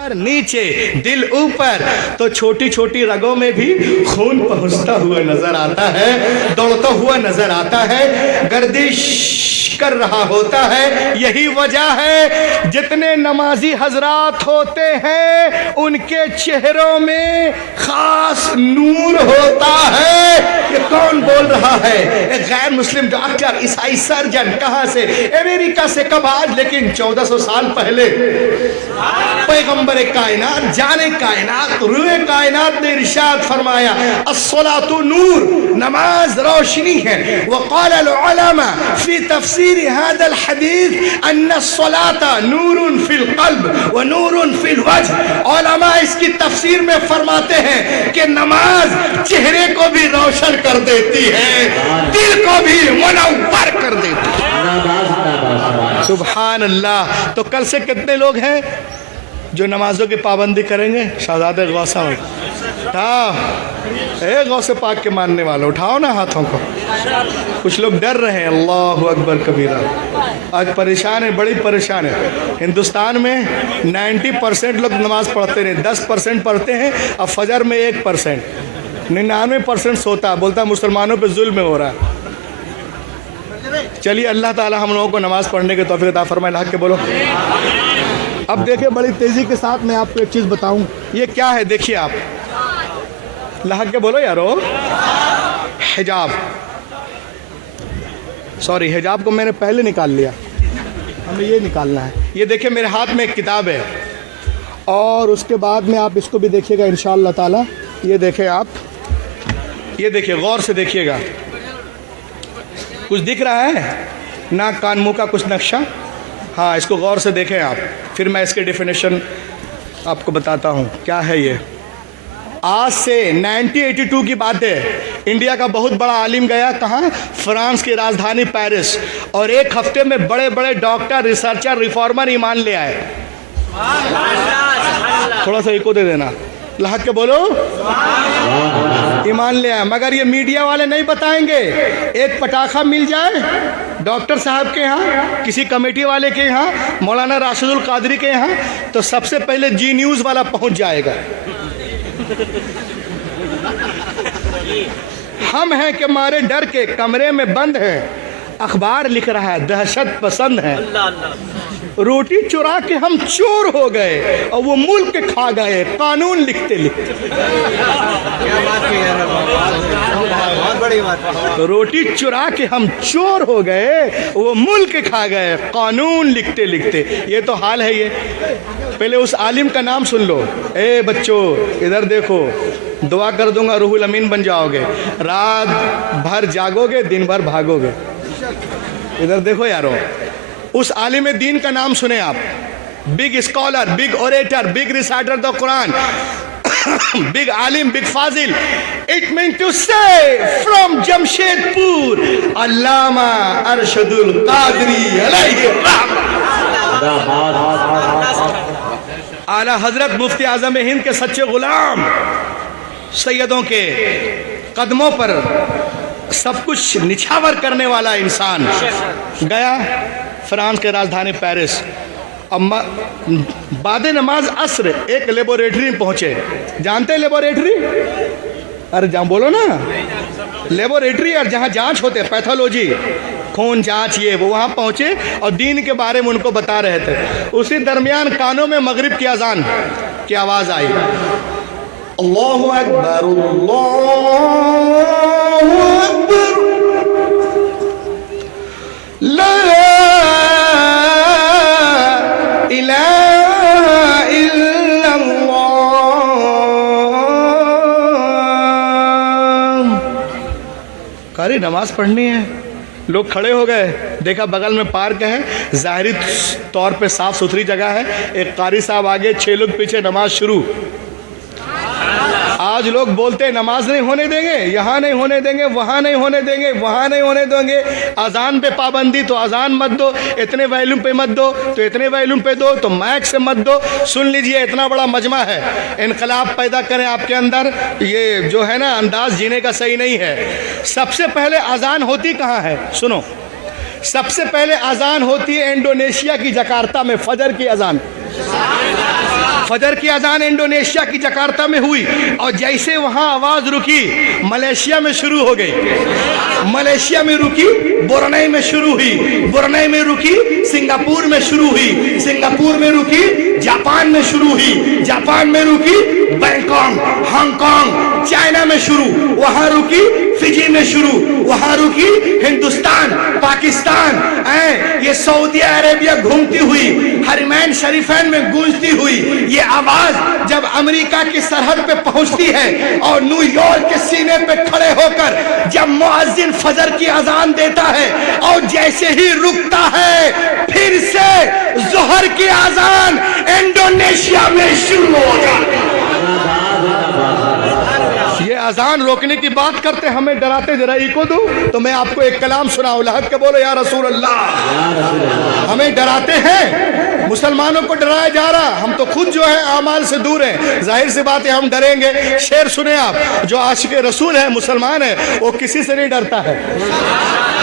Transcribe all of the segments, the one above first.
नीचे दिल ऊपर, तो छोटी छोटी रगों में भी खून पहुंचता हुआ नजर आता है, दौड़ता हुआ नजर आता है, गर्दिश कर रहा होता है। यही वजह है जितने नमाजी हजरात होते हैं उनके चेहरों में खास नूर होता है। ये कौन बोल रहा है? एक गैर मुस्लिम डॉक्टर, ईसाई सर्जन, कहां से? अमेरिका से। कब? आज, लेकिन 1400 साल पहले पैगंबर कायनात, जाने कायनात, रूए कायनात ने इरशाद फरमाया, अस्सलातु नूर, नमाज रोशनी है। वक़ाल अल उलमा फी तफसीर हादल हदीस अन्ना अस्सलाता नूरुन फिल क़ल्ब व नूरुन फिल वज्ह। उलमा इसकी तफसीर में फरमाते हैं कि नमाज चेहरे को भी रोशन कर देती है, दिल को भी मुनव्वर कर देती है। सुभान अल्लाह। तो कल से कितने लोग हैं जो नमाजों की पाबंदी करेंगे? शहजादे गौसा उठाओ, गौसे पाक के मानने वाले उठाओ ना हाथों को। कुछ लोग डर रहे हैं, अल्लाह अकबर कबीरा। आज परेशान है, बड़ी परेशान है। हिंदुस्तान में 90% लोग नमाज पढ़ते नहीं, 10% पढ़ते हैं। अब फजर में 1%, 99% सोता, बोलता मुसलमानों पे जुल्म हो रहा है। चलिए अल्लाह ताला हम लोगों को नमाज पढ़ने के तौफीक अता फरमाए। हक के बोलो। अब देखिए, बड़ी तेज़ी के साथ मैं आपको एक चीज़ बताऊं। ये क्या है? देखिए आप, लहक के बोलो यारो। हिजाब, सॉरी, हिजाब को मैंने पहले निकाल लिया, हमें ये निकालना है। ये देखिए मेरे हाथ में एक किताब है, और उसके बाद में आप इसको भी देखिएगा इंशाअल्लाह ताला। ये देखें आप, ये देखिए, गौर से देखिएगा। कुछ दिख रहा है? नाक कान मुंह का कुछ नक्शा? हाँ, इसको गौर से देखें आप, फिर मैं इसके डेफिनेशन आपको बताता हूँ क्या है ये। आज से 1982 की बात है। इंडिया का बहुत बड़ा आलिम गया कहाँ? फ्रांस की राजधानी पेरिस, और एक हफ्ते में बड़े बड़े डॉक्टर, रिसर्चर, रिफॉर्मर ईमान ले आए। थोड़ा सा इको दे देना, लहक के बोलो। ईमान ले आए, मगर ये मीडिया वाले नहीं बताएंगे। एक पटाखा मिल जाए डॉक्टर साहब के यहाँ, किसी कमेटी वाले के यहाँ, मौलाना राशिदुल कादरी के यहाँ, तो सबसे पहले जी न्यूज़ वाला पहुँच जाएगा। हम हैं कि मारे डर के कमरे में बंद हैं, अखबार लिख रहा है दहशत पसंद है। रोटी चुरा के हम चोर हो गए और वो मुल्क खा गए कानून लिखते लिखते। रोटी चुरा के हम चोर हो गए, वो मुल्क खा गए कानून लिखते लिखते। ये तो हाल है। ये पहले उस आलिम का नाम सुन लो। ए बच्चों इधर देखो, दुआ कर दूंगा रूहुल अमीन बन जाओगे, रात भर जागोगे, दिन भर भागोगे। इधर देखो यारो, उस आलिम दीन का नाम सुने आप। Big scholar, big orator, big reciter the Quran, big आलिम, बिग फाजिल। It mean to say from Jamshedpur, अल्लामा अरशदुल कादरी अलैहि आला हजरत मुफ्ती आजम हिंद के सच्चे गुलाम, सैयदों के कदमों पर सब कुछ निछावर करने वाला इंसान गया फ्रांस के राजधानी पेरिस। अब बाद नमाज असर एक लेबोरेटरी में पहुंचे। जानते हैं लेबोरेटरी? अरे जहाँ बोलो ना, लेबोरेटरी, और जहाँ जांच होते, पैथोलॉजी, खून जांच, ये वो, वहाँ पहुंचे और दीन के बारे में उनको बता रहे थे। उसी दरमियान कानों में मगरिब की अजान की आवाज़ आई। अल्लाहु अकबर, अल्लाहु अकबर, ला इलाहा इल्लल्लाह। कारी नमाज पढ़नी है। लोग खड़े हो गए, देखा बगल में पार्क है, ज़ाहिरी तौर पे साफ़ सुथरी जगह है। एक कारी साहब आगे, 6 लोग पीछे, नमाज शुरू। आज लोग बोलते हैं नमाज नहीं होने देंगे, यहाँ नहीं होने देंगे, वहाँ नहीं होने देंगे, वहाँ नहीं होने देंगे। अजान पे पाबंदी, तो अजान मत दो, इतने वॉल्यूम पे मत दो, तो इतने वॉल्यूम पे दो, तो माइक से मत दो। सुन लीजिए, इतना बड़ा मजमा है, इनकलाब पैदा करें आपके अंदर, ये जो है ना अंदाज जीने का सही नहीं है। सबसे पहले अजान होती कहाँ है? सुनो, सबसे पहले अजान होती है इंडोनेशिया की जकार्ता में, फजर की अजान। फजर की अजान इंडोनेशिया की जकार्ता में हुई और जैसे वहां आवाज रुकी मलेशिया में शुरू हो गई, मलेशिया में रुकी, ब्रुनेई में शुरू हुई, ब्रुनेई में रुकी, सिंगापुर में शुरू हुई, सिंगापुर में रुकी, जापान में शुरू हुई, जापान में रुकी, बैंकॉक, हांगकांग, चाइना में शुरू, वहां रुकी, फिजी में शुरू, वहां रुकी, हिंदुस्तान, पाकिस्तान, ये सऊदी अरेबिया घूमती हुई, हरमैन शरीफैन में गूंजती हुई ये आवाज जब अमेरिका की सरहद पे पहुंचती है और न्यूयॉर्क के सीने पे खड़े होकर जब मुअज्जिन फजर की अजान देता है और जैसे ही रुकता है फिर से जोहर की अजान इंडोनेशिया में शुरू हो जाती है। ये अजान रोकने की बात करते हमें डराते, जरा इको दो तो मैं आपको एक कलाम सुनाऊं, लहद के बोलो या रसूल अल्लाह। हमें डराते हैं, मुसलमानों को डराया जा रहा, हम तो खुद जो है आमाल से दूर हैं, जाहिर सी बात है हम डरेंगे। शेर सुने आप, जो आशिक रसूल है, मुसलमान है, वो किसी से नहीं डरता है।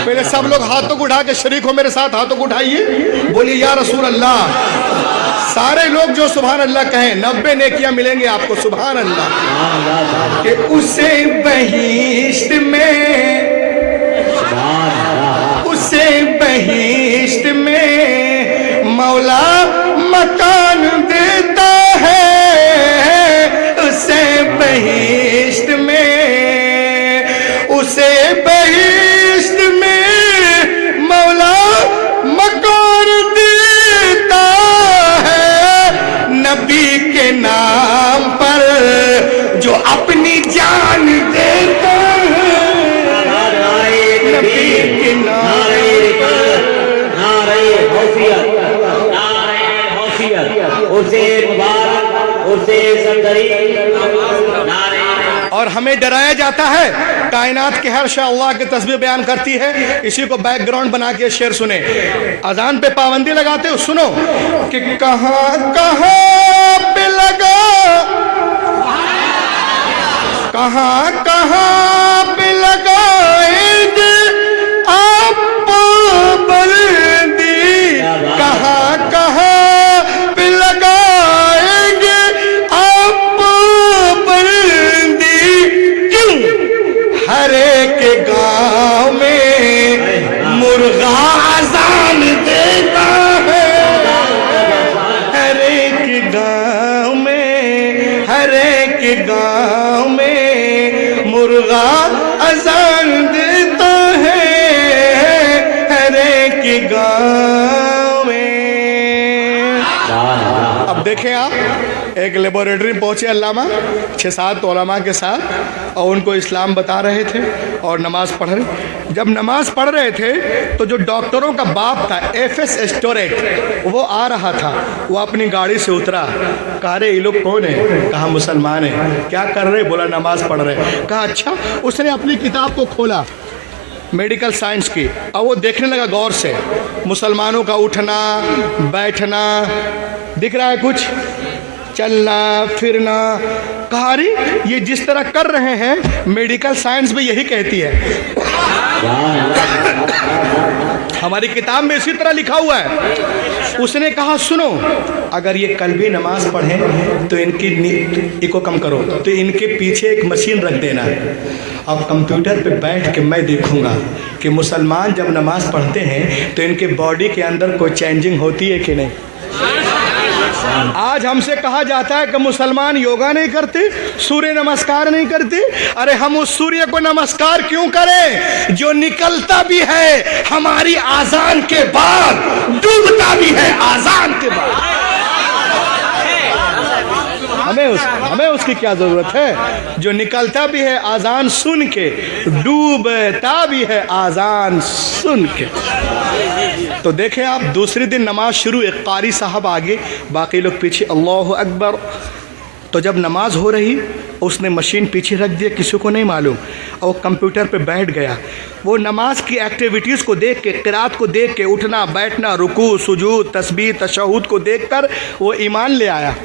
पहले सब लोग हाथों को उठा के शरीक हो मेरे साथ, हाथों को उठाइए, बोलिए या रसूल अल्लाह। सारे लोग जो सुभान अल्लाह कहें 90 नेकियां मिलेंगे आपको, सुभान अल्लाह। कि उसे बहिश्त में, उसे बहिश्त में मौला मकान देता है, उसे बहिश्त में, उसे बहिश्त में मौला मकान देता है। नबी के नाम पर जो अपनी जान देता है, नबी के नाम पर उसे मुबारक, उसे सदरी, और हमें डराया जाता है। कायनात के हर शय अल्लाह की तस्बीह बयान करती है। इसी को बैकग्राउंड बना के शेर सुने, अजान पे पाबंदी लगाते हो, सुनो कि कहां कहां पे लगा, कहां कहां पे लगाएंगे आप पाबंदी, कहां कहां पे लगाएंगे आप पाबंदी। क्यों? हर एक गांव में मुर्गा अजान देता है, हर एक गांव में, हर एक गांव में मुर्गा अजान देता है, हर एक गांव में। अब देखें आप, एक लेबोरेटरी में पहुंचे अल्लामा 6-7 उलमा के साथ और उनको इस्लाम बता रहे थे और नमाज पढ़ रहे। जब नमाज पढ़ रहे थे तो जो डॉक्टरों का बाप था एफएस स्टोरेट, वो आ रहा था, वो अपनी गाड़ी से उतरा, कहा रे ये लोग कौन है? कहा मुसलमान है। क्या कर रहे? बोला नमाज पढ़ रहे। कहा अच्छा। उसने अपनी किताब को खोला मेडिकल साइंस की और वो देखने लगा गौर से, मुसलमानों का उठना बैठना दिख रहा है, कुछ चलना फिरना। कहा रे ये जिस तरह कर रहे हैं मेडिकल साइंस भी यही कहती है, हमारी किताब में इसी तरह लिखा हुआ है। उसने कहा सुनो, अगर ये कल भी नमाज पढ़ें तो इनको कम करो, तो इनके पीछे एक मशीन रख देना, अब कंप्यूटर पे बैठ के मैं देखूंगा कि मुसलमान जब नमाज पढ़ते हैं तो इनके बॉडी के अंदर कोई चेंजिंग होती है कि नहीं। आज हमसे कहा जाता है कि मुसलमान योगा नहीं करते, सूर्य नमस्कार नहीं करते। अरे हम उस सूर्य को नमस्कार क्यों करें जो निकलता भी है हमारी आजान के बाद, डूबता भी है आजान के बाद। हमें उसकी क्या जरूरत है? जो निकलता भी है आजान सुन के, डूबता भी है आजान सुन के। तो देखें आप, दूसरे दिन नमाज शुरू, एक कारी साहब आगे, बाकी लोग पीछे, अल्लाह अकबर। तो जब नमाज हो रही उसने मशीन पीछे रख दिया, किसी को नहीं मालूम, और कंप्यूटर पे बैठ गया। वो नमाज की एक्टिविटीज़ को देख के, क़िरात को देख के, उठना बैठना, रुकू सुजूद तस्बीह तशहुद को देखकर वो ईमान ले आया।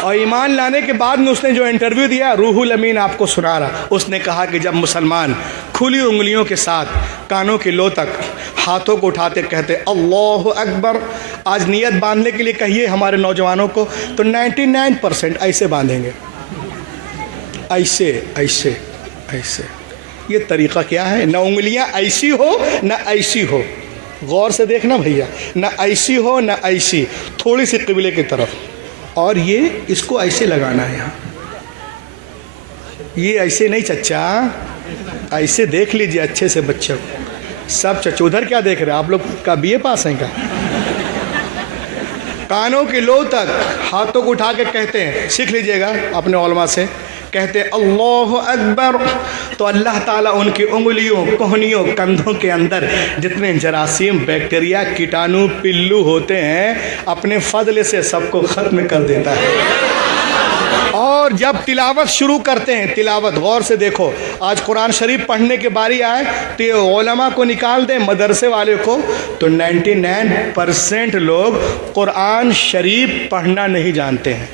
और ईमान लाने के बाद में उसने जो इंटरव्यू दिया, रूहुल अमीन आपको सुना रहा, उसने कहा कि जब मुसलमान खुली उंगलियों के साथ कानों की लो तक हाथों को उठाते कहते अल्लाह अकबर, आज नियत बांधने के लिए कहिए हमारे नौजवानों को, तो 99% ऐसे बांधेंगे, ऐसे ऐसे ऐसे। ये तरीक़ा क्या है? ना उंगलियां ऐसी हो ना ऐसी हो, गौर से देखना भैया, ना ऐसी हो ना ऐसी, थोड़ी सी क़िबले की तरफ, और ये इसको ऐसे लगाना है यहाँ, ये ऐसे नहीं चच्चा, ऐसे देख लीजिए अच्छे से बच्चे को। सब चच्चा उधर क्या देख रहे हैं आप लोग? का BA पास हैं क्या? कानों की लो तक हाथों को उठा के कहते हैं, सीख लीजिएगा अपने उलमा से, कहते हैं अल्लाह अकबर, तो अल्लाह ताला उनकी उंगलियों, कोहनियों, कंधों के अंदर जितने जरासीम, बैक्टीरिया, कीटाणु, पिल्लू होते हैं अपने फजल से सबको ख़त्म कर देता है। और जब तिलावत शुरू करते हैं, तिलावत गौर से देखो, आज कुरान शरीफ पढ़ने की बारी आए तो ये उलमा को निकाल दें, मदरसे वाले को, तो 99% लोग कुरान शरीफ पढ़ना नहीं जानते हैं।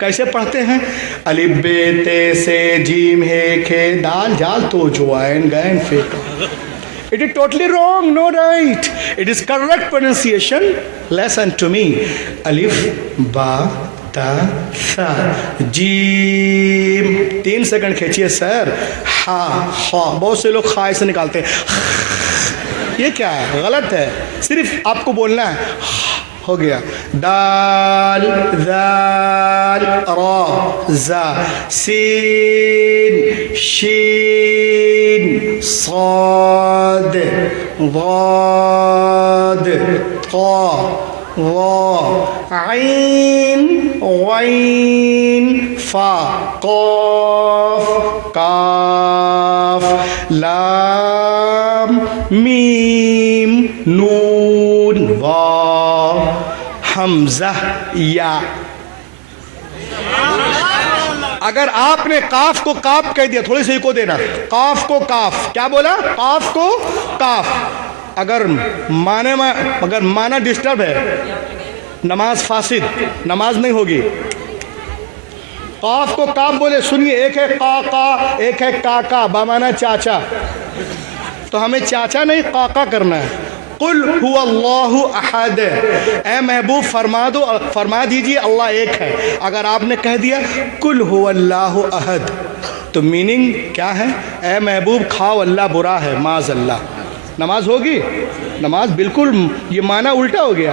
कैसे पढ़ते हैं? अलिफ बे ते से जीम हे खे दाल जाल तो जो आयन गैन फेंका। It is totally wrong, no right. It is correct pronunciation. Listen to me. Alif ba ta sa जीम 3 सेकंड खींचिए सर। हा हा, बहुत से लोग खा से निकालते हैं, ये क्या है? गलत है, सिर्फ आपको बोलना है, हो गया। दाल दाल रा जा सीन शीन साद वाद ता वा ऐन वैन फा काफ काफ लाम मीम नून वा हमजा या। अगर आपने काफ को काफ कह दिया, थोड़ी सी को देना, काफ को काफ, क्या बोला? काफ को काफ। अगर माना डिस्टर्ब है, नमाज फासिद, नमाज नहीं होगी। काफ को काफ बोले, सुनिए, एक है का, एक है काका, बामाना चाचा, तो हमें चाचा नहीं काका करना है। कुल हुवल्लाहु अहद, ए महबूब फरमा दीजिए अल्लाह एक है। अगर आपने कह दिया कुल हुवल्लाहु अहद, तो मीनिंग क्या है? ए महबूब खाओ अल्लाह बुरा है, माज़ अल्लाह। नमाज होगी? नमाज बिल्कुल, ये माना उल्टा हो गया।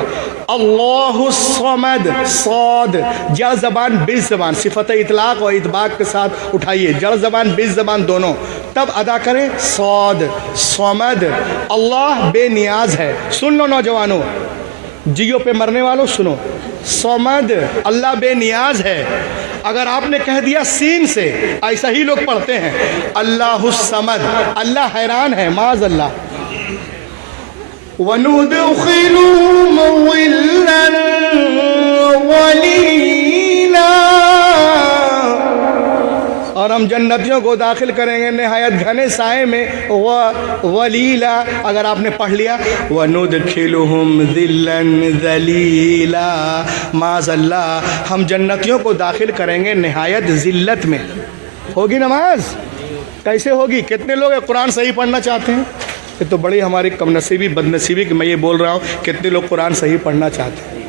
अल्लाहु समद, साद, जड़ ज़बान बिज ज़बान, सिफत इतलाक़ और इतबाक़ के साथ उठाइए, जड़ ज़बान बिज ज़बान दोनों, तब अदा करें। साद समद, अल्लाह बेनियाज है। सुन लो नौजवानों, जियो पे मरने वालों सुनो, समद अल्लाह बेनियाज है। अगर आपने कह दिया सीन से, ऐसा ही लोग पढ़ते हैं अल्लाहुस समद, अल्लाह हैरान है, माज़ अल्लाह। वनुदखिलु मुज़िल्लन वलीला, और हम जन्नतियों को दाखिल करेंगे नहायत घने साए में, वलीला। अगर आपने पढ़ लिया वनुदखिलुहुम ज़िल्लन ज़लीला, माज़अल्लाह, हम जन्नतियों को दाखिल करेंगे नहायत ज़िल्लत में। होगी नमाज? कैसे होगी? कितने लोग कुरान सही पढ़ना चाहते हैं? ये तो बड़ी हमारी कमनसीबी बदनसीबी कि मैं ये बोल रहा हूँ, कितने लोग कुरान सही पढ़ना चाहते हैं।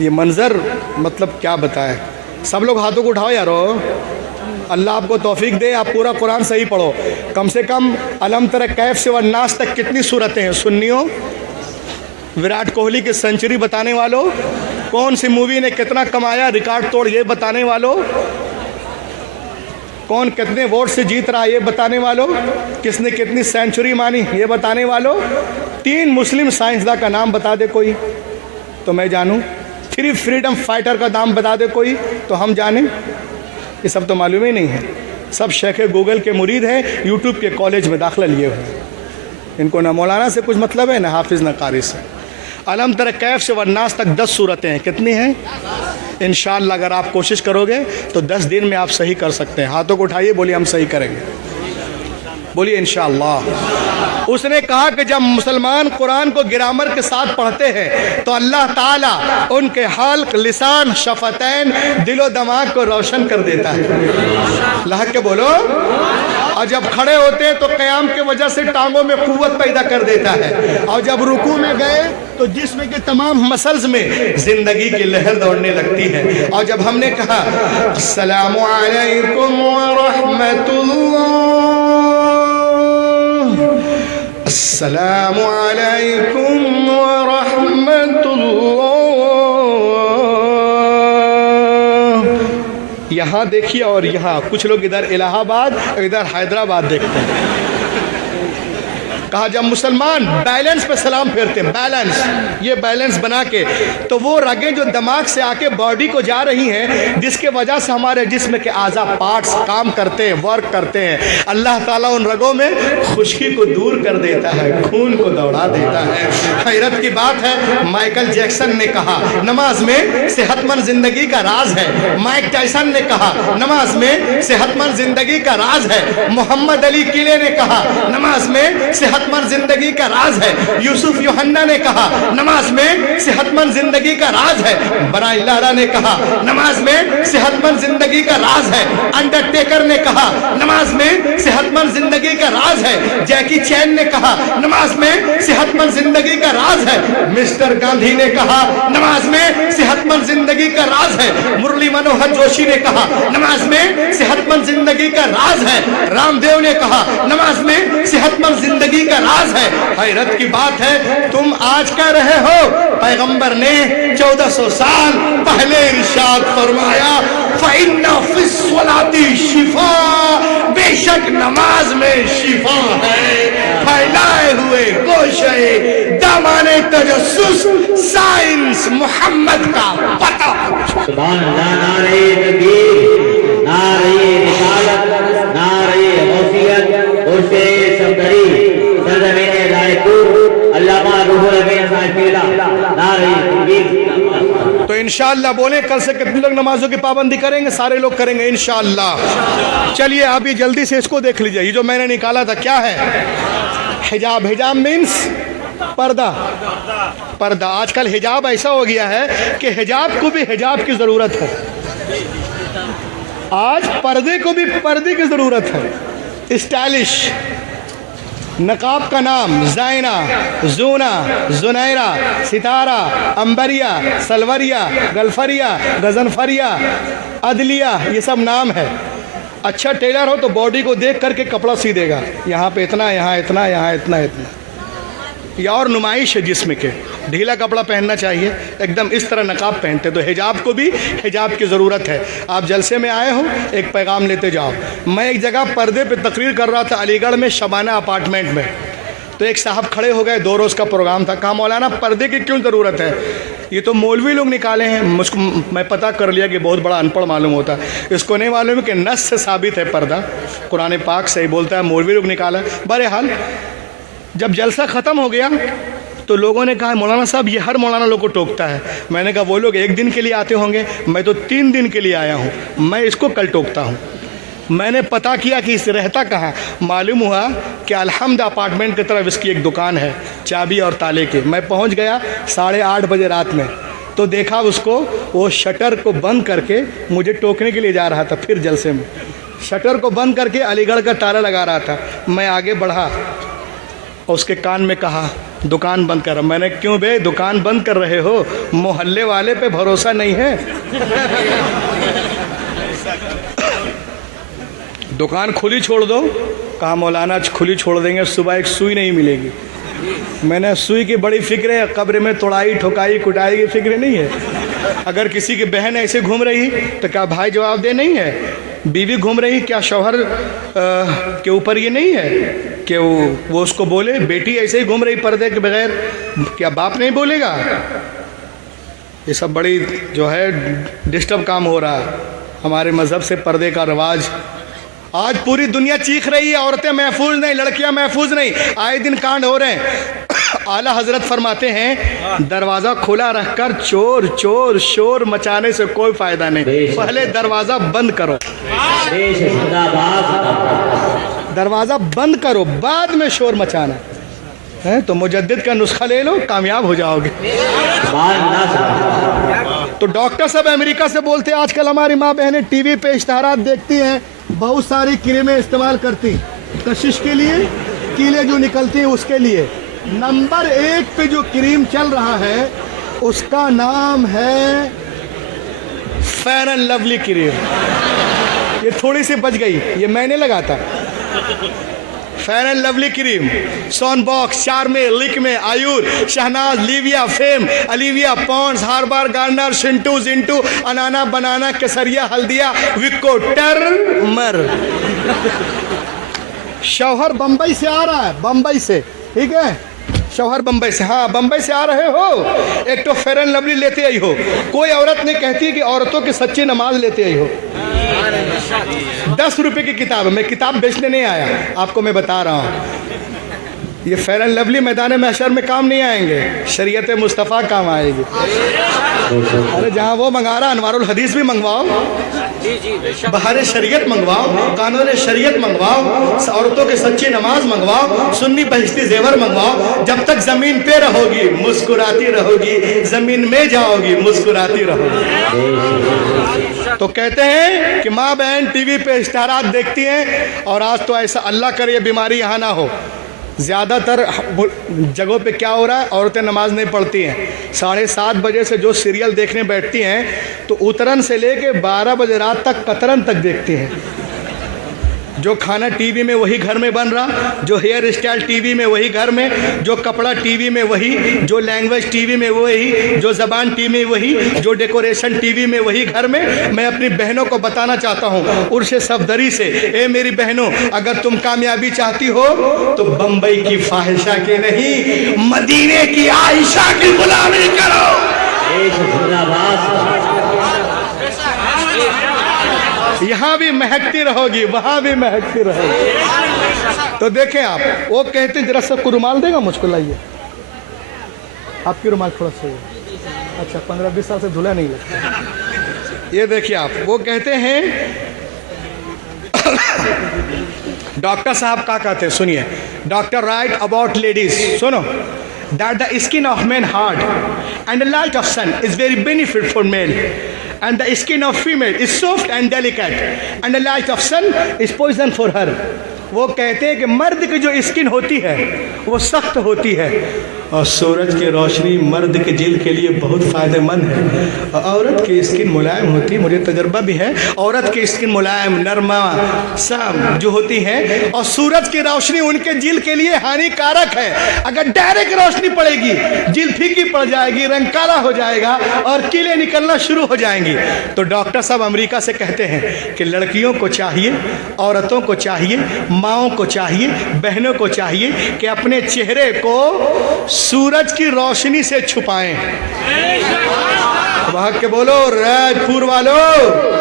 ये मंज़र मतलब क्या बताएं। सब लोग हाथों को उठाओ यारो, अल्लाह आपको तौफीक दे, आप पूरा कुरान सही पढ़ो। कम से कम अलम तर कैफ से वन्नास तक कितनी सूरतें हैं? सुन्नियों, विराट कोहली की सेंचुरी बताने वालों, कौन सी मूवी ने कितना कमाया रिकॉर्ड तोड़ ये बताने वालों, कौन कितने वोट से जीत रहा ये बताने वालों, किसने कितनी सेंचुरी मानी ये बताने वालों। 3 मुस्लिम साइंसदान का नाम बता दे कोई तो मैं जानूं। 3 फ्रीडम फाइटर का नाम बता दे कोई तो हम जानें। ये सब तो मालूम ही नहीं है। सब शेख गूगल के मुरीद हैं, यूट्यूब के कॉलेज में दाखिला लिए हुए हैं। इनको ना मौलाना से कुछ मतलब है, ना हाफिज़, ना कारी से। अलम तर कैफ से वन्नास तक 10 सूरतें हैं। कितनी हैं? इंशाअल्लाह अगर आप कोशिश करोगे तो 10 दिन में आप सही कर सकते हैं। हाथों को उठाइए, बोलिए हम सही करेंगे। बोलिए इंशाअल्लाह। उसने कहा कि जब मुसलमान कुरान को ग्रामर के साथ पढ़ते हैं तो अल्लाह ताला उनके हल्क, लिसान, शफतैन, दिलो दिमाग को रोशन कर देता है। लहक के बोलो। और जब खड़े होते हैं तो क़याम की वजह से टांगों में कुव्वत पैदा कर देता है। और जब रुकू में गए तो जिस्म के तमाम मसल्स में जिंदगी की लहर दौड़ने लगती है। और जब हमने कहा अस्सलामु अलैकुम व रहमतुल्लाह, अस्सलामु अलैकुम व रहमतुल्लाह, यहाँ देखिए और यहाँ कुछ लोग इधर इलाहाबाद और इधर हैदराबाद देखते हैं। कहा जब मुसलमान बैलेंस पे सलाम फेरते हैं, बैलेंस, ये बैलेंस बना के, तो वो रगें जो दिमाग से आके बॉडी को जा रही हैं, जिसके वजह से हमारे जिस्म के आज़ा पार्ट्स काम करते हैं, वर्क करते हैं, अल्लाह ताला उन रगों में खुश्की को दूर कर देता है, खून को दौड़ा देता है। हैरत की बात है, माइकल जैक्सन ने कहा नमाज में सेहतमंद जिंदगी का राज है। माइक टायसन ने कहा नमाज में सेहतमंद जिंदगी का राज है। मोहम्मद अली किले ने कहा नमाज में सेहतमंद जिंदगी का राज है। यूसुफ यूहन्ना ने कहा नमाज में सेहतमंद जिंदगी का राज है। बराई लारा ने कहा नमाज में सेहतमंद जिंदगी का राज है। अंडरटेकर ने कहा नमाज में सेहतमंद जिंदगी का राज है। जैकी चैन ने कहा नमाज में सेहतमंद जिंदगी का राज है। मिस्टर गांधी ने कहा नमाज में सेहतमंद जिंदगी का राज है। मुरली मनोहर जोशी ने कहा नमाज में सेहतमंद जिंदगी का राज है। रामदेव ने कहा नमाज में सेहतमंद जिंदगी का राज है। हैरत की बात है, तुम आज कह रहे हो, पैगंबर ने 1400 साल पहले इरशाद फरमाया फ़इन्ना फ़िस्सलाती शिफा, बेशक नमाज में शिफा है। फैलाए हुए गोशे दामाने तजस्सुस साइंस मोहम्मद का पता। सुभान अल्लाह, नारे तकबीर, नारे रिसालत, नारे गौसियत, उर्से सफदरी, सरजमीन रायपुर, अल्लामा रूहुल अमीन साहिबीला, नारे तकबीर। तो इंशाअल्लाह बोले कल से कितने लोग नमाजों की पाबंदी करेंगे? सारे लोग करेंगे इंशाअल्लाह। चलिए अभी जल्दी से इसको देख लीजिए, ये जो मैंने निकाला था क्या है? हिजाब। हिजाब मीन्स पर्दा। पर्दा। आजकल हिजाब ऐसा हो गया है कि हिजाब को भी हिजाब की ज़रूरत है। आज पर्दे को भी पर्दे की ज़रूरत है। स्टाइलिश। नकाब का नाम ज़ाइना, जूना, जुनैरा, सितारा, अंबरिया, सलवरिया, गलफरिया, गजनफरिया, अदलिया, ये सब नाम है। अच्छा टेलर हो तो बॉडी को देख करके कपड़ा सी देगा, यहाँ पे इतना, यहाँ इतना, यहाँ इतना, इतना। ये और नुमाइश है जिस्म के। ढीला कपड़ा पहनना चाहिए, एकदम इस तरह नकाब पहनते। तो हिजाब को भी हिजाब की ज़रूरत है। आप जलसे में आए हो, एक पैगाम लेते जाओ। मैं एक जगह पर्दे पे तकरीर कर रहा था अलीगढ़ में, शबाना अपार्टमेंट में। तो एक साहब खड़े हो गए, 2 रोज़ का प्रोग्राम था। कहा मौलाना पर्दे की क्यों ज़रूरत है? ये तो मौलवी लोग निकाले हैं। मुझको मैं पता कर लिया कि बहुत बड़ा अनपढ़ मालूम होता है। इसको नहीं मालूम है कि नस से साबित है पर्दा, कुरान पाक से ही बोलता है, मौलवी लोग निकाला। बहरहाल जब जलसा ख़त्म हो गया तो लोगों ने कहा मौलाना साहब ये हर मौलाना लोग को टोकता है। मैंने कहा वो लोग 1 दिन के लिए आते होंगे, मैं तो 3 दिन के लिए आया हूँ, मैं इसको कल टोकता हूँ। मैंने पता किया कि इस रहता कहाँ। मालूम हुआ कि अलहम्द अपार्टमेंट की तरफ इसकी एक दुकान है, चाबी और ताले की। मैं पहुँच गया 8:30 बजे रात में, तो देखा उसको, वो शटर को बंद करके मुझे टोकने के लिए जा रहा था। फिर जलसे में शटर को बंद करके अलीगढ़ का ताला लगा रहा था। मैं आगे बढ़ा और उसके कान में कहा दुकान बंद कर। मैंने क्यों बे दुकान बंद कर रहे हो? मोहल्ले वाले पे भरोसा नहीं है? दुकान खुली छोड़ दो। कहा मौलाना खुली छोड़ देंगे, सुबह एक सुई नहीं मिलेगी। मैंने सुई की बड़ी फिक्र है, कब्र में तोड़ाई ठोकाई कुटाई की फिक्र नहीं है। अगर किसी की बहन ऐसे घूम रही तो क्या भाई जवाब दे नहीं है? बीवी घूम रही, क्या शौहर के ऊपर ये नहीं है कि वो उसको बोले? बेटी ऐसे ही घूम रही पर्दे के बगैर, क्या बाप नहीं बोलेगा? ये सब बड़ी जो है डिस्टर्ब काम हो रहा है। हमारे मज़हब से पर्दे का रिवाज आज पूरी दुनिया चीख रही है, औरतें महफूज नहीं, लड़कियां महफूज नहीं, आए दिन कांड हो रहे हैं। आला हजरत फरमाते हैं दरवाज़ा खुला रखकर चोर चोर शोर मचाने से कोई फ़ायदा नहीं, पहले दरवाज़ा बंद करो। दरवाज़ा बंद करो, बाद में शोर मचाना है। तो मुजद्दिद का नुस्खा ले लो, कामयाब हो जाओगे। तो डॉक्टर साहब अमेरिका से बोलते हैं आजकल हमारी माँ बहनें टीवी पे इश्तहारात देखती हैं, बहुत सारी क्रीमें इस्तेमाल करती, कशिश के लिए, कीले जो निकलती हैं उसके लिए। नंबर 1 पे जो क्रीम चल रहा है उसका नाम है फेयर एंड लवली क्रीम। ये थोड़ी सी बच गई, ये मैंने लगाता। फेयर एंड लवली क्रीम, सॉनबॉक्स, चार्मे, लिकमे, आयुर, शहनाज, लिविया, फेम, अलिविया, पॉन्ड्स, हार्बर, गार्नर, सिंटू, जिंटू, अनाना, बनाना, केसरिया, हल्दिया, विको, टर्मर। शौहर बम्बई से आ रहा है, बम्बई से, ठीक है, शौहर बम्बई से, हाँ बम्बई से आ रहे हो, एक तो फेयर एंड लवली लेते आई हो। कोई औरत नहीं कहती कि औरतों की सच्ची नमाज लेते आई हो। 10 रुपए की किताब है, मैं किताब बेचने नहीं आया, आपको मैं बता रहा हूँ। ये फेयर एंड लवली मैदान महशर में काम नहीं आएंगे, शरीयत मुस्तफ़ा काम आएगी। अरे जहाँ वो मंगा रहा अनवारुल हदीस भी मंगवाओ, बहार शरीयत मंगवाओ, कानून शरीयत मंगवाओ, औरतों की सच्ची नमाज मंगवाओ, सुन्नी बहिश्ती जेवर मंगवाओ। जब तक जमीन पे रहोगी मुस्कुराती रहोगी, जमीन में जाओगी मुस्कुराती रहोगी। तो कहते हैं कि माँ बहन टीवी पे इश्तहारात देखती हैं, और आज तो ऐसा अल्लाह करे ये बीमारी यहाँ ना हो। ज़्यादातर जगहों पे क्या हो रहा है, औरतें नमाज नहीं पढ़ती हैं। 7:30 बजे से जो सीरियल देखने बैठती हैं तो उतरन से लेके 12 बजे रात तक कतरन तक देखती हैं। जो खाना टीवी में वही घर में बन रहा, जो हेयर स्टाइल टीवी में वही घर में, जो कपड़ा टीवी में वही, जो लैंग्वेज टीवी में वही, जो ज़बान टीवी में वही, जो डेकोरेशन टीवी में वही घर में। मैं अपनी बहनों को बताना चाहता हूँ उर्से सफदरी से, ए मेरी बहनों, अगर तुम कामयाबी चाहती हो तो बम्बई की फाहिशा के नहीं, मदीने की आयशा की गुलामी करो। यहाँ भी महकती रहोगी, वहाँ भी महकती रहोगी। तो देखें आप, वो कहते हैं जरा सबको रुमाल देगा मुझको, लाइए आपकी रुमाल थोड़ा सा। अच्छा 15-20 साल से धुला नहीं लगता। ये देखिए आप, वो कहते हैं डॉक्टर साहब क्या कहते हैं, सुनिए। डॉक्टर राइट अबाउट लेडीज, सुनो, that the skin of men hard and the light of sun is very benefit for male, and the skin of female is soft and delicate and the light of sun is poison for her। वो कहते हैं कि मर्द की जो skin होती है वो सख्त होती है, और सूरज की रोशनी मर्द के दिल के लिए बहुत फ़ायदेमंद है, और औरत की स्किन मुलायम होती है। मुझे तजर्बा भी है, औरत की स्किन मुलायम, नरमा, साम जो होती है, और सूरज की रोशनी उनके दिल के लिए हानिकारक है। अगर डायरेक्ट रोशनी पड़ेगी दिल फीकी पड़ जाएगी, रंग काला हो जाएगा और कीले निकलना शुरू हो जाएंगी। तो डॉक्टर साहब अमेरिका से कहते हैं कि लड़कियों को चाहिए, औरतों को चाहिए, माओं को चाहिए, बहनों को चाहिए कि अपने चेहरे को सूरज की रोशनी से छुपाएं। भाग के बोलो रायपुर वालों,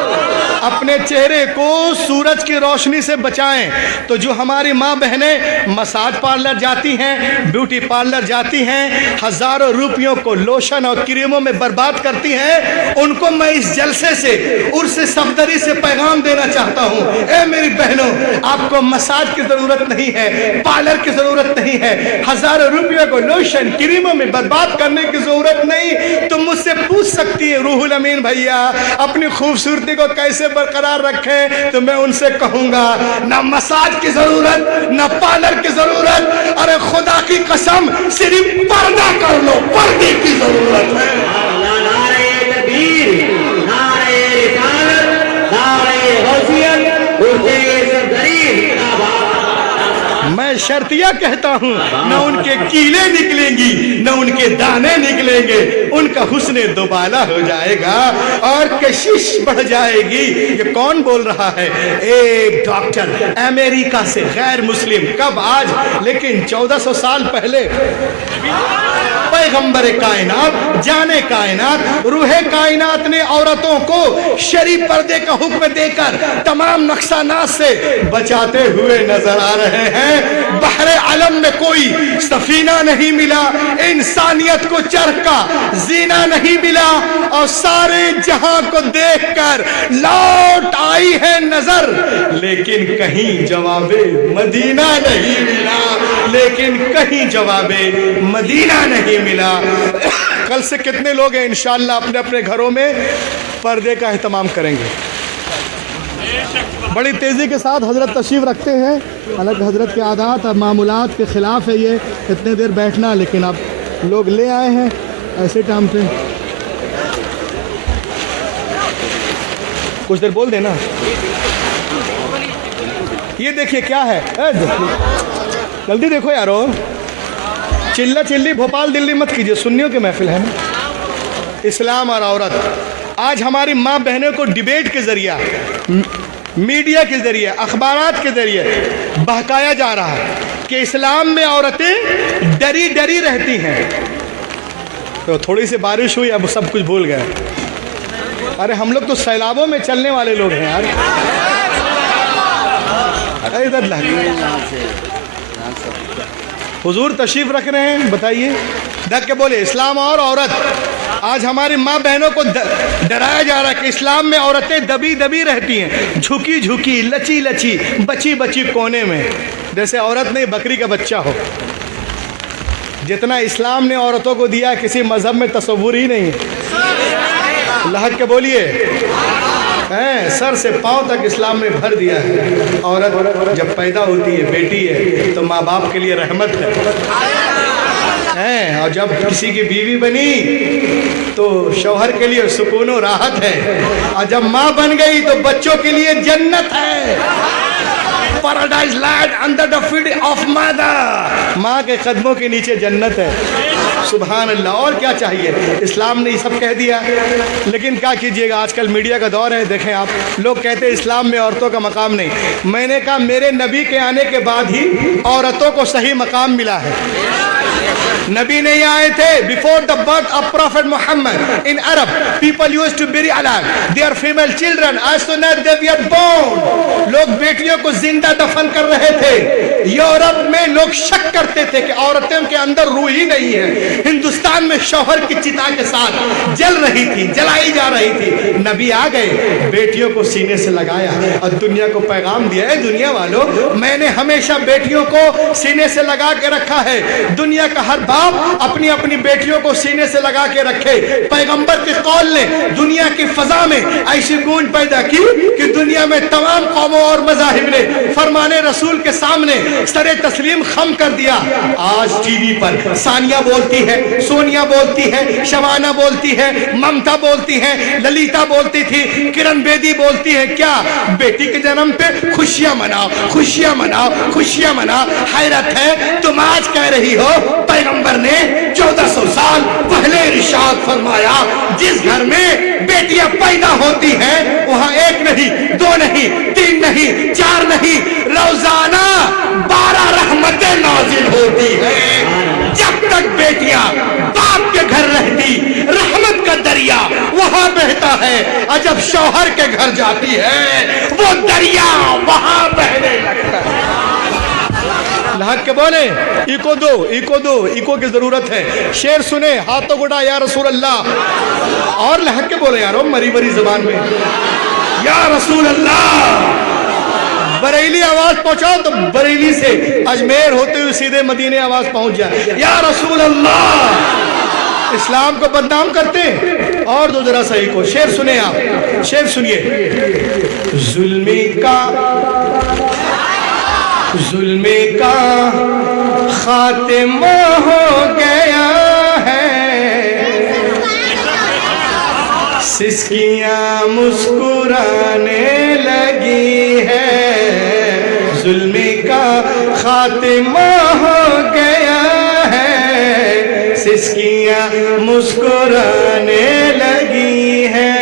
अपने चेहरे को सूरज की रोशनी से बचाएं। तो जो हमारी माँ बहनें मसाज पार्लर जाती हैं, ब्यूटी पार्लर जाती हैं, हज़ारों रुपयों को लोशन और क्रीमों में बर्बाद करती हैं, उनको मैं इस जलसे से, उर्से सफदरी से पैगाम देना चाहता हूँ। ए मेरी बहनों, आपको मसाज की ज़रूरत नहीं है, पार्लर की ज़रूरत नहीं है, हज़ारों रुपयों को लोशन क्रीमों में बर्बाद करने की ज़रूरत नहीं। तुम मुझसे पूछ सकती है रूहुल अमीन भैया अपनी खूबसूरती को कैसे बरकरार रखें, तो मैं उनसे कहूंगा ना मसाज की जरूरत, ना पार्लर की जरूरत, अरे खुदा की कसम सिर्फ पर्दा कर लो, पर्दे की जरूरत है। मैं शर्तिया कहता हूँ, न उनके कीले निकलेंगी न उनके दाने निकलेंगे, उनका हुस्ने दोबाला हो जाएगा और कशिश बढ़ जाएगी। ये कौन बोल रहा है? एक डॉक्टर अमेरिका से, गैर मुस्लिम। कब? आज, लेकिन 1400 साल पहले पैगंबर कायनात, जाने कायनात, रूहे कायनात ने औरतों को शरी पर्दे का हुक्म देकर तमाम नुकसानात से बचाते हुए नजर आ रहे हैं। बहरे आलम में कोई सफीना नहीं मिला, इंसानियत को चरख का जीना नहीं मिला, और सारे जहां को देखकर लौट आई है नजर, लेकिन कहीं जवाबे मदीना नहीं मिला, लेकिन कहीं जवाबे मदीना नहीं मिला। कल से कितने लोग हैं इंशाअल्लाह अपने अपने घरों में पर्दे का एहतमाम करेंगे? बड़ी तेज़ी के साथ हज़रत तशरीफ़ रखते हैं। हालांकि हज़रत के आदात और मामूलात के ख़िलाफ़ है ये इतने देर बैठना, लेकिन अब लोग ले आए हैं ऐसे टाइम पे। कुछ देर बोल देना। ये देखिए क्या है, जल्दी देखो यारो, चिल्ला चिल्ली भोपाल दिल्ली मत कीजिए, सुन्नियों की महफिल है ना। इस्लाम और औरत आज हमारी माँ बहनों को डिबेट के ज़रिए, मीडिया के ज़रिए, अखबारात के ज़रिए बहकाया जा रहा है कि इस्लाम में औरतें डरी डरी रहती हैं। तो थोड़ी सी बारिश हुई अब सब कुछ भूल गए। अरे हम लोग तो सैलाबों में चलने वाले लोग हैं यार। इधर हुजूर तशरीफ रख रहे हैं, बताइए। ढक के बोले इस्लाम और औरत। आज हमारी माँ बहनों को डराया जा रहा है कि इस्लाम में औरतें दबी दबी रहती हैं, झुकी झुकी, लची लची, बची बची कोने में, जैसे औरत नहीं बकरी का बच्चा हो। जितना इस्लाम ने औरतों को दिया किसी मजहब में तसव्वुर ही नहीं है। लहक के बोलिए, हैं सर से पांव तक इस्लाम ने भर दिया है। औरत जब पैदा होती है, बेटी है, तो माँ बाप के लिए रहमत है, और जब किसी की बीवी बनी तो शौहर के लिए सुकून और राहत है, और जब माँ बन गई तो बच्चों के लिए जन्नत है। Paradise land under the feet of mother, माँ के कदमों के नीचे जन्नत है। सुभान अल्लाह, और क्या चाहिए? इस्लाम ने ये सब कह दिया। लेकिन क्या कीजिएगा, आजकल मीडिया का दौर है। देखें आप, लोग कहते हैं इस्लाम में औरतों का मकाम नहीं। मैंने कहा मेरे नबी के आने के बाद ही औरतों को सही मकाम मिला है। नबी नहीं आए थे। Before the birth of prophet Muhammad in Arab people used to bury alive their female children as soon as they were born। लोग बेटियों को जिंदा दफन कर रहे थे। यूरोप में लोग शक करते थे कि औरतों के अंदर रूह ही नहीं है। हिंदुस्तान में शौहर की चिता के साथ जल रही थी, जलाई जा रही थी। नबी आ गए, बेटियों को सीने से लगाया और दुनिया को पैगाम दिया है, दुनिया वालों मैंने हमेशा बेटियों को सीने से लगा के रखा है। दुनिया का हर बाप अपनी अपनी बेटियों को सीने से लगा के रखे। पैगंबर के कौल ने दुनिया की फजा में ऐसी गूंज पैदा की कि दुनिया में तमाम कौमों और मज़ाहिब ने फरमाने रसूल के सामने सरे तस्लीम खम कर दिया। आज टीवी पर सानिया बोलती है, सोनिया बोलती है, शबाना बोलती है, ममता बोलती है, ललिता बोलती थी, किरण बेदी बोलती है। क्या बेटी के जन्म पे खुशियां मनाओ, खुशियां मनाओ, खुशियां मनाओ। हैरत है तुम आज कह रही हो पैगंबर ने 1400 साल पहले इरशाद फरमाया, जिस घर में बेटियां पैदा होती हैं वहां एक नहीं, दो नहीं, तीन नहीं, चार नहीं, रोजाना 12 रहमतें नाजिल होती हैं। जब तक बेटियां बाप के घर रहती, रहमत का दरिया वहां बहता है, और जब शौहर के घर जाती है वो दरिया वहां बहने लगता है। लहक के बोले इको दो, इको दो, इको की जरूरत है। शेर सुने, हाथों को उठा या रसूल अल्लाह। और लहक के बोले यारो मरी मरी जबान में या रसूल अल्लाह। बरेली आवाज पहुंचाओ तो बरेली से अजमेर होते हुए सीधे मदीने आवाज पहुंच जाए, या रसूल अल्लाह। इस्लाम को बदनाम करते। और दो जरा सही को शेर सुने आप, शेर सुनिए। जुल्मे का खातिमा हो गया है, सिसकियां मुस्कुराने लगी है। जुल्मे का खातिमा हो गया है, सिसकियां मुस्कुराने लगी है।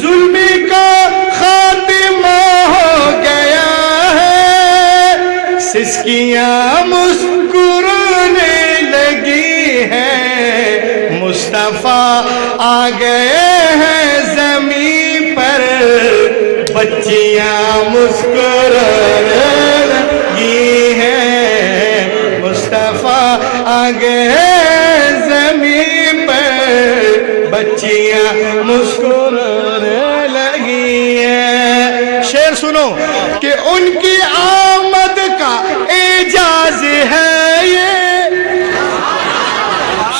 जुल्मे का खातिमा हो गया है, सिसकियां मुस्कुराने लगी है। मुस्तफा आ गए हैं ज़मीं पर, बच्चियां मुस्कुराने लगी हैं। मुस्तफा आ गए हैं ज़मीं पर, बच्चियां मुस्कुराने लगी हैं। सुनो कि उनकी आमद का एजाज है ये,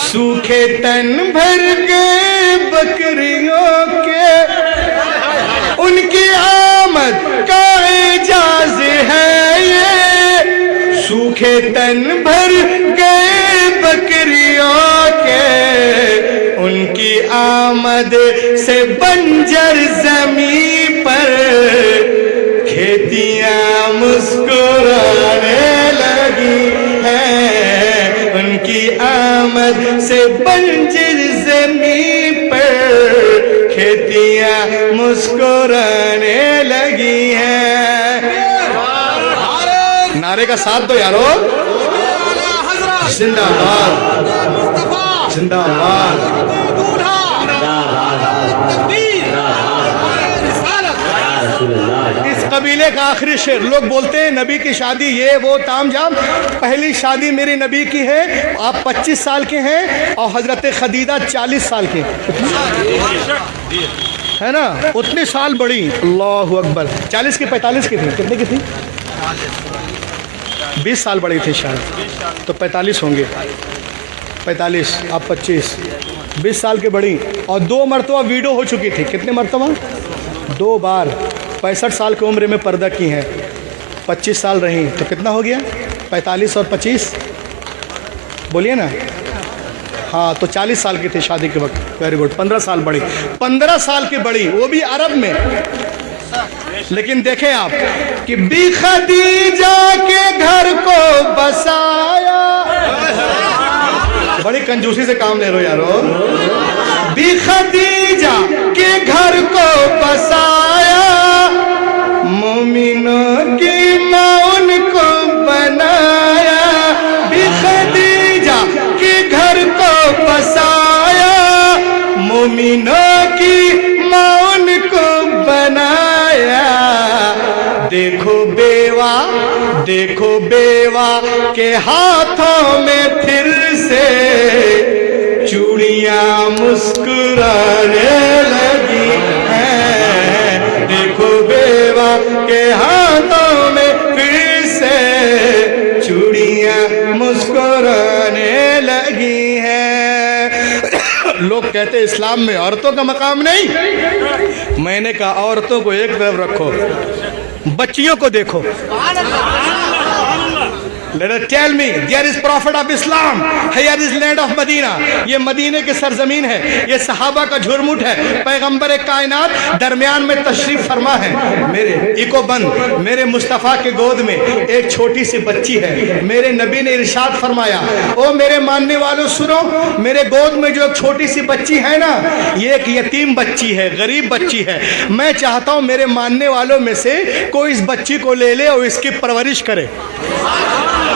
सूखे तन भर गए बकरियों के, उनकी आमद का एजाज है ये, सूखे तन भर गए बकरियों के, उनकी आमद से बंजर जमीन पर खेतियां मुस्कुराने लगी हैं, उनकी आमद से बंजर जमीन पर खेतियां मुस्कुराने लगी हैं। नारे का साथ दो यारो, जिंदाबाद जिंदाबाद। इस कबीले का आखिरी शेर, लोग बोलते हैं नबी की शादी ये वो तामझाम, पहली शादी मेरी नबी की है, आप 25 साल के हैं और हजरत खदीजा 40 साल के है ना, उतने साल बड़ी। अल्लाह अकबर। 40 की 45 की थी, कितने की थी? 20 साल बड़ी थी शायद, तो 45 होंगे, 45 आप 25, 20 साल के बड़ी, और 2 मरतबा वीडियो हो चुकी थी। कितने मरतबा? 2 बार। 65 साल की उम्र में पर्दा की हैं, 25 साल रही, तो कितना हो गया? 45 और 25 बोलिए ना। हाँ, तो 40 साल की थी शादी के वक्त। Very good. 15 साल बड़ी, 15 साल की बड़ी, वो भी अरब में। लेकिन देखें आप कि बी खदीजा के घर को बसाया, बड़ी कंजूसी से काम ले रहे हो यारो। बी खदीजा के घर को बसाया, मोमिनों की माँ उनको बनाया, बी खदीजा के घर को बसाया, मोमिनों की माँ उनको बनाया। देखो बेवा के हाथों में फिर से चूड़ियां मुस्कुराने लगी हैं, देखो बेवा के हाथों में फिर से चूड़ियां मुस्कुराने लगी हैं। लोग कहते इस्लाम में औरतों का मकाम नहीं, मैंने कहा औरतों को एक तरफ रखो, बच्चियों को देखो। Let us tell me, there is prophet of Islam, here is land of Medina। ये मदीने की सरजमीन है, ये सहाबा का झुरमुट है, पैगंबर कायनात दरमियान में तशरीफ फरमा है। मेरे इको बंद, मेरे मुस्तफ़ा के गोद में एक छोटी सी बच्ची है। मेरे नबी ने इरशाद फरमाया, ओ मेरे मानने वालों सुनो, मेरे गोद में जो एक छोटी सी बच्ची है ना, ये एक यतीम बच्ची है, गरीब बच्ची है। मैं चाहता हूँ मेरे मानने वालों में से कोई इस बच्ची को ले ले और इसकी परवरिश करे।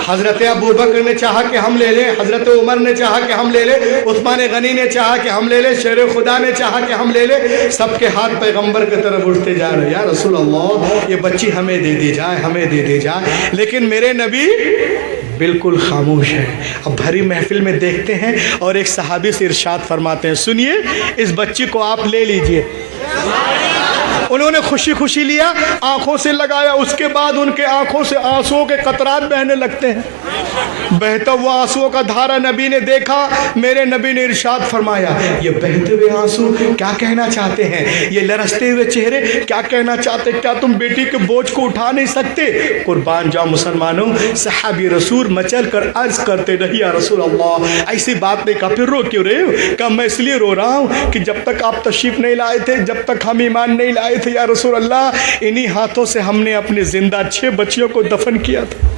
हजरत अबू बकर ने चाहा कि हम ले लें, हजरत उमर ने चाहा कि हम ले लें, उस्मान गनी ने चाहा कि हम ले लें, शेर खुदा ने चाहा कि हम ले लें। सबके हाथ पैगंबर की तरफ उठते जा रहे, या रसूल अल्लाह ये बच्ची हमें दे दी जाए, हमें दे दी जाए। लेकिन मेरे नबी बिल्कुल खामोश है। अब भरी महफिल में देखते हैं और एक सहाबी से इरशाद फरमाते हैं, सुनिए इस बच्ची को आप ले लीजिए। उन्होंने खुशी खुशी लिया, आंखों से लगाया, उसके बाद उनके आंखों से आंसुओं के कतरात बहने लगते हैं। बहता हुआ आंसुओं का धारा नबी ने देखा। मेरे नबी ने इरशाद फरमाया, ये बहते हुए आंसू क्या कहना चाहते हैं? ये लरसते हुए चेहरे क्या कहना चाहते? क्या तुम बेटी के बोझ को उठा नहीं सकते? कुर्बान जाओ मुसलमानों, सहाबी रसूल मचल कर अर्ज करते रही, या रसूल अल्लाह ऐसी बात नहीं कहा। फिर रो क्यों रहे हो? कहा मैं इसलिए रो रहा हूँ कि जब तक आप तशरीफ नहीं लाए थे, जब तक हम ईमान नहीं लाए थे, या रसूल अल्लाह इन्हीं हाथों से हमने अपने जिंदा 6 बच्चियों को दफन किया था।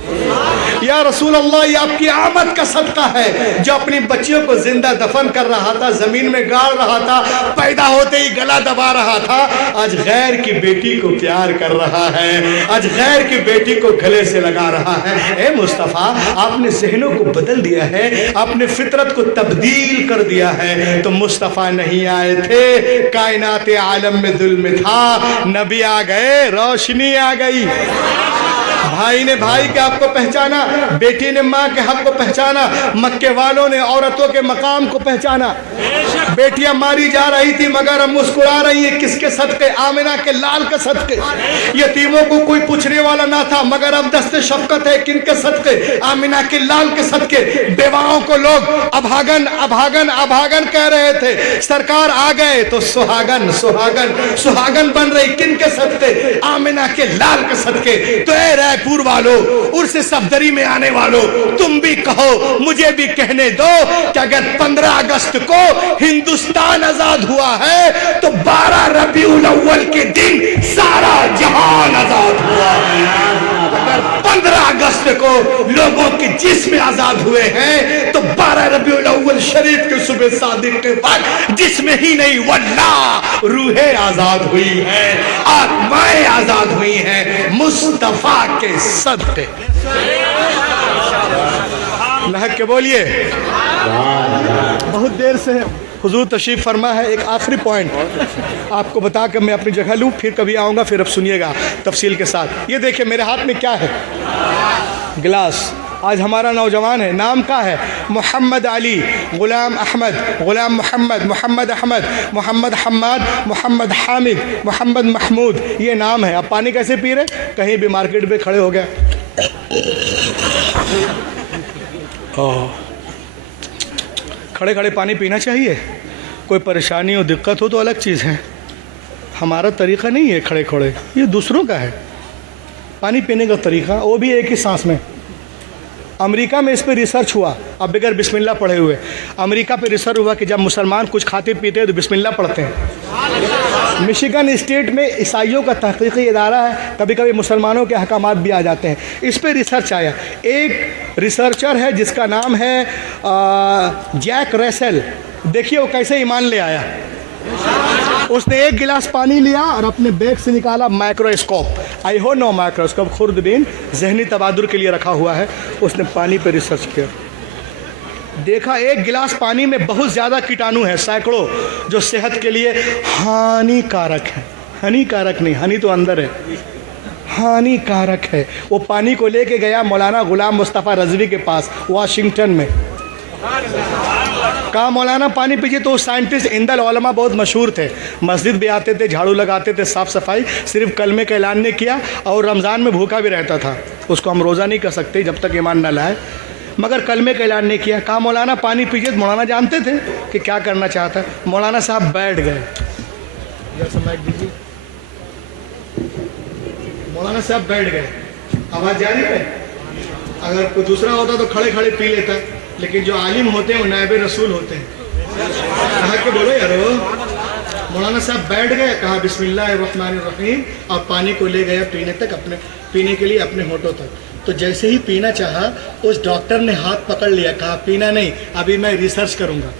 या रसूल अल्लाह ये आपकी आमद का सदका है, जो अपनी बच्चियों को जिंदा दफन कर रहा था, जमीन में गाड़ रहा था, पैदा होते ही गला दबा रहा था, आज गैर की बेटी को प्यार कर रहा है, आज गैर की बेटी को गले से लगा रहा है। ए मुस्तफ़ा, आपने ज़हनों को बदल दिया है, आपने फितरत को तब्दील कर दिया है। तो मुस्तफ़ा नहीं आए थे, कायनात आलम में जुल्म था, नबी आ गए, रोशनी आ गई। भाई ने भाई के हक को पहचाना, बेटी ने माँ के हक को पहचाना, मक्के वालों ने औरतों के मकाम को पहचाना। बेटियां मारी जा रही थी मगर अब मुस्कुरा रही है, किसके सदके? आमिना के लाल के सदके। यतीमों को कोई पूछने वाला ना था मगर अब दस्ते शफकत है, किनके सदके? आमिना के लाल के सदके। बेवाओं को लोग अभागन अभागन अभागन कह रहे थे, सरकार आ गए तो सुहागन सुहागन सुहागन बन रही, किनके सदके? आमिना के लाल के सदके। तो ए रायपुर वालों, उर्स सफदरी में आने वालों, तुम भी कहो, मुझे भी कहने दो कि अगर 15 अगस्त को हिंदुस्तान आजाद हुआ है तो 12 रबीउल अव्वल के दिन सारा जहान आजाद हुआ है। अगर 15 अगस्त को लोगों के जिस्म आजाद हुए हैं तो 12 रबीउल अव्वल शरीफ के सुबह सादिक के बाद जिस्म ही नहीं वल्लाह रूहें आजाद हुई हैं, आत्माएं आजाद हुई हैं मुस्तफा के सदके। लहक के बोलिए। बहुत देर से हुजूर तशरीफ फरमा है। एक आखिरी पॉइंट आपको बता कर मैं अपनी जगह लूँ, फिर कभी आऊँगा, फिर अब सुनिएगा तफसील के साथ। ये देखिए मेरे हाथ में क्या है, गिलास। आज हमारा नौजवान है, नाम क्या है? मोहम्मद अली, गुलाम अहमद, गुलाम मोहम्मद, मोहम्मद अहमद, मोहम्मद हम्माद, मोहम्मद हामिद, मोहम्मद महमूद, ये नाम है। अब पानी कैसे पी रहे? कहीं भी मार्केट में खड़े हो गया, खड़े खड़े पानी पीना चाहिए। कोई परेशानी हो, दिक्कत हो तो अलग चीज़ है, हमारा तरीक़ा नहीं है खड़े खड़े, ये दूसरों का है पानी पीने का तरीक़ा, वो भी एक ही सांस में। अमेरिका में इस पर रिसर्च हुआ, अब बगैर बिस्मिल्लाह पढ़े हुए, अमेरिका पे रिसर्च हुआ कि जब मुसलमान कुछ खाते पीते हैं तो बिस्मिल्लाह पढ़ते हैं। मिशिगन स्टेट में ईसाइयों का तहकीकी इदारा है, कभी कभी मुसलमानों के अहकामात भी आ जाते हैं। इस पर रिसर्च आया, एक रिसर्चर है जिसका नाम है जैक रसेल। देखिए वो कैसे ईमान ले आया। उसने एक गिलास पानी लिया और अपने बैग से निकाला माइक्रोस्कोप, आई हो नो माइक्रोस्कोप, खुर्दबीन जहनी तबादुर के लिए रखा हुआ है। उसने पानी पर रिसर्च किया, देखा एक गिलास पानी में बहुत ज़्यादा कीटाणु है, सैकड़ों, जो सेहत के लिए हानिकारक है। हानिकारक नहीं, हानि तो अंदर है, हानिकारक है। वो पानी को लेके गया मौलाना गुलाम मुस्तफ़ा रज़वी के पास वाशिंगटन में। कहा मौलाना पानी पीजिए। तो साइंटिस्ट इंदल उलमा बहुत मशहूर थे, मस्जिद भी आते थे, झाड़ू लगाते थे, साफ़ सफाई, सिर्फ कलमे का ऐलान नहीं किया और रमज़ान में भूखा भी रहता था। उसको हम रोज़ा नहीं कर सकते जब तक ईमान न लाए, मगर कलमे का ऐलान नहीं किया। कहा मौलाना पानी पीजिए। तो मौलाना जानते थे कि क्या करना चाहता है। मौलाना साहब बैठ गए, मौलाना साहब बैठ गए, आवाज़ जारी है। अगर कोई दूसरा होता तो खड़े खड़े पी लेता, लेकिन जो आलिम होते हैं वो नायब रसूल होते हैं। कहा कि बोलो यारो। मौलाना साहब बैठ गए, कहा बिस्मिल्लाहिर्रहमानिर्रहीम, और पानी को ले गया पीने तक, अपने पीने के लिए अपने होठों तक। तो जैसे ही पीना चाहा उस डॉक्टर ने हाथ पकड़ लिया, कहा पीना नहीं, अभी मैं रिसर्च करूंगा।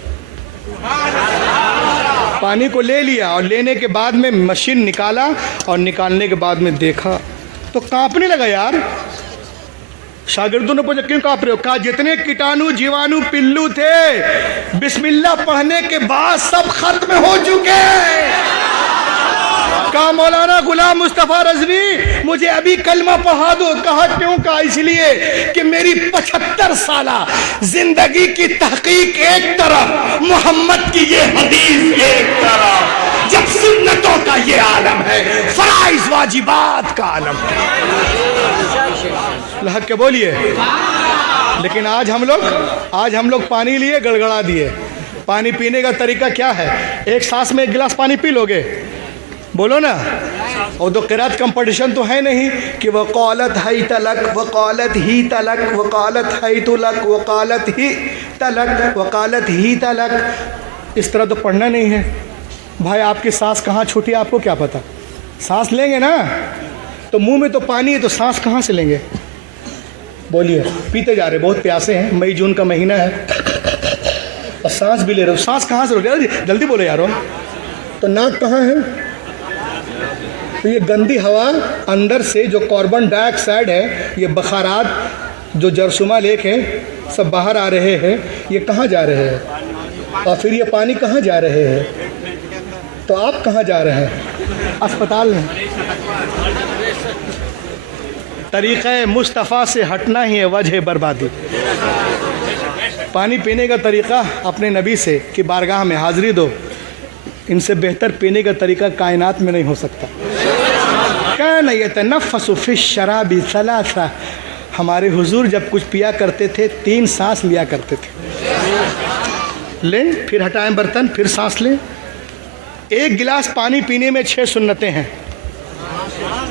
पानी को ले लिया और लेने के बाद में मशीन निकाला और निकालने के बाद में देखा तो कांपने लगा यार। शागिर्दों ने पूछा क्यों कांप रहे हो? कहा जितने कीटाणु जीवाणु पिल्लू थे बिस्मिल्लाह पढ़ने के बाद सब खत्म हो चुके। कहा मौलाना गुलाम मुस्तफ़ा रज़वी मुझे अभी कलमा पढ़ा दो। कहा क्यों? कहा इसलिए कि मेरी 75 साला जिंदगी की तहकीक एक तरफ, मोहम्मद की ये हदीस एक तरफ, जब सुन्नतों का ये आलम है, फराइज वाजिबात का आलम है। लहक के बोलिए। लेकिन आज हम लोग पानी लिए गड़गड़ा दिए। पानी पीने का तरीका क्या है? एक सांस में एक गिलास पानी पी लोगे? बोलो ना। और तो क़िरात कंपटीशन तो है नहीं कि वक़ालत है तलक, वक़ालत ही तलक, वक़ालत है तुलक, वक़ालत ही तलक, वक़ालत ही तलक। इस तरह तो पढ़ना नहीं है भाई। आपकी सांस कहाँ छूटी आपको क्या पता? सांस लेंगे ना तो मुंह में तो पानी है, तो सांस कहाँ से लेंगे? बोलिए। पीते जा रहे, बहुत प्यासे हैं, मई जून का महीना है और सांस भी ले रहे हो, सांस कहाँ से रोके? जल्दी बोलो यारो। तो नाक कहाँ है? तो ये गंदी हवा अंदर से जो कार्बन डाइऑक्साइड है, ये बखारात जो जरसुमा लेक है, सब बाहर आ रहे हैं। ये कहाँ जा रहे हैं? और फिर ये पानी कहाँ जा रहे हैं? तो आप कहाँ जा रहे हैं? अस्पताल में। तरीक़े मुस्तफ़ा से हटना ही है वजह बर्बादी। पानी पीने का तरीक़ा अपने नबी से कि बारगाह में हाज़िरी दो, इनसे बेहतर पीने का तरीक़ा कायनात में नहीं हो सकता। कान यतनफ़्फ़सु फ़िश शराबी सलासा, हमारे हुजूर जब कुछ पिया करते थे 3 सांस लिया करते थे। लें, फिर हटाएं बर्तन, फिर सांस लें। 1 गिलास पानी पीने में 6 सुन्नतें हैं।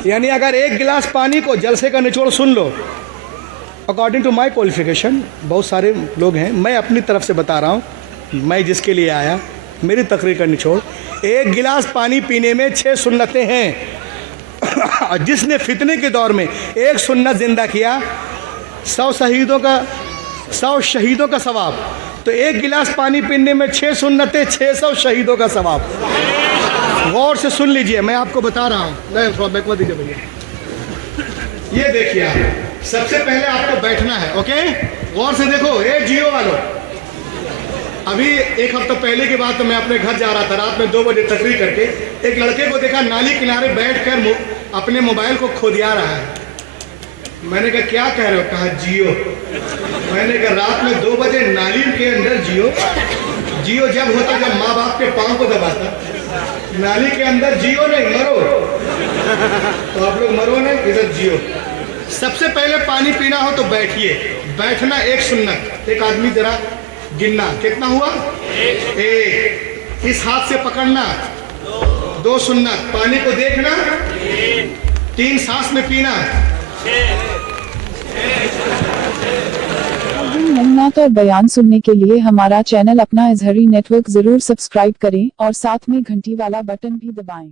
यानी अगर 1 गिलास पानी को जलसे का निचोड़ सुन लो, अकॉर्डिंग टू माई क्वालिफिकेशन, बहुत सारे लोग हैं, मैं अपनी तरफ से बता रहा हूँ, मैं जिसके लिए आया, मेरी तकरीर का निचोड़, 1 गिलास पानी पीने में 6 सुन्नतें हैं। जिसने फितने के दौर में 1 सुन्नत ज़िंदा किया, 100 शहीदों का सवाब। तो 1 गिलास पानी पीने में 6 सुन्नतें, 600 शहीदों का सवाब। गौर से सुन लीजिए, मैं आपको बता रहा हूँ। नहीं, थोड़ा बैकवर्ड दीजिए भैया। ये देखिए, आप सबसे पहले आपको बैठना है, ओके? गौर से देखो, ये जियो वालों, अभी 1 हफ्ता पहले की बात, तो मैं अपने घर जा रहा था, रात में 2 बजे तकरीर करके, एक लड़के को देखा नाली किनारे बैठकर अपने मोबाइल को खोदिया रहा है। मैंने कहा क्या कह रहे हो? कहा जियो। मैंने कहा रात में 2 बजे नाली के अंदर जियो? जियो जब होता जब माँ बाप के पाँव को दबाता, नाली के अंदर जियो नहीं, मरो। तो आप लोग मरो नहीं, इधर जियो। सबसे पहले पानी पीना हो तो बैठिए, बैठना 1 सुन्नत। एक आदमी जरा गिनना, कितना हुआ? 1। इस हाथ से पकड़ना, 2 सुन्नत। पानी को देखना, 3 सांस में पीना। मौलूमात और बयान सुनने के लिए हमारा चैनल अपना इजहरी नेटवर्क जरूर सब्सक्राइब करें और साथ में घंटी वाला बटन भी दबाएं।